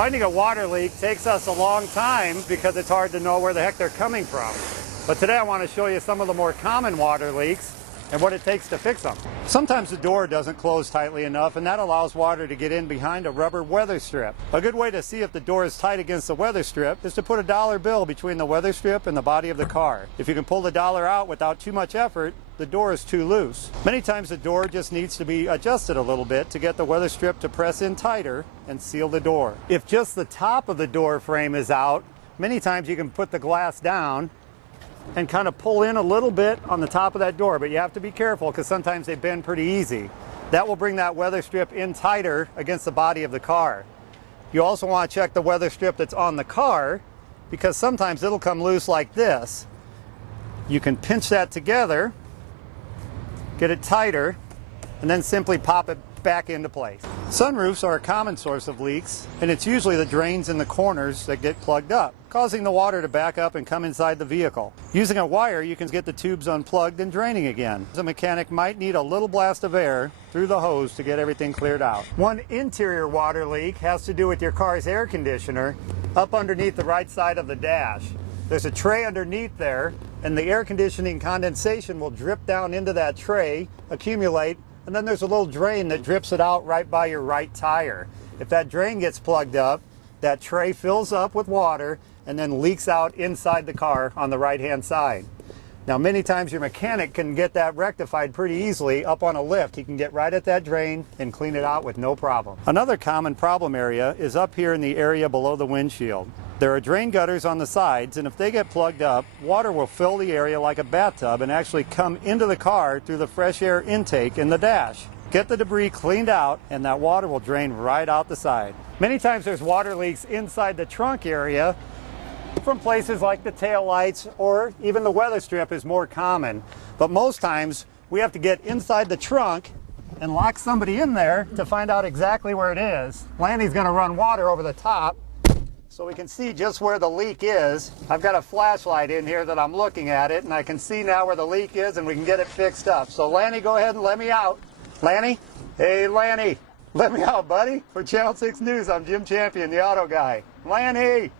Finding a water leak takes us a long time because it's hard to know where the heck they're coming from. But today I want to show you some of the more common water leaks and what it takes to fix them. Sometimes the door doesn't close tightly enough, and that allows water to get in behind a rubber weather strip. A good way to see if the door is tight against the weather strip is to put a dollar bill between the weather strip and the body of the car. If you can pull the dollar out without too much effort, the door is too loose. Many times the door just needs to be adjusted a little bit to get the weather strip to press in tighter and seal the door. If just the top of the door frame is out, many times you can put the glass down and kind of pull in a little bit on the top of that door, but you have to be careful because sometimes they bend pretty easy. That will bring that weather strip in tighter against the body of the car. You also want to check the weather strip that's on the car because sometimes it'll come loose like this. You can pinch that together, get it tighter, and then simply pop it back into place. Sunroofs are a common source of leaks, and it's usually the drains in the corners that get plugged up, causing the water to back up and come inside the vehicle. Using a wire, you can get the tubes unplugged and draining again. The mechanic might need a little blast of air through the hose to get everything cleared out. One interior water leak has to do with your car's air conditioner up underneath the right side of the dash. There's a tray underneath there, and the air conditioning condensation will drip down into that tray, accumulate, and then there's a little drain that drips it out right by your right tire. If that drain gets plugged up, that tray fills up with water and then leaks out inside the car on the right-hand side. Now, many times your mechanic can get that rectified pretty easily up on a lift. He can get right at that drain and clean it out with no problem. Another common problem area is up here in the area below the windshield. There are drain gutters on the sides, and if they get plugged up, water will fill the area like a bathtub and actually come into the car through the fresh air intake in the dash. Get the debris cleaned out, and that water will drain right out the side. Many times there's water leaks inside the trunk area from places like the tail lights, or even the weather strip is more common. But most times we have to get inside the trunk and lock somebody in there to find out exactly where it is. Lanny's going to run water over the top so we can see just where the leak is. I've got a flashlight in here that I'm looking at it, and I can see now where the leak is, and we can get it fixed up. So Lanny, go ahead and let me out. Lanny? Hey, Lanny. Let me out, buddy. For Channel 6 News, I'm Jim Champion, the auto guy. Lanny!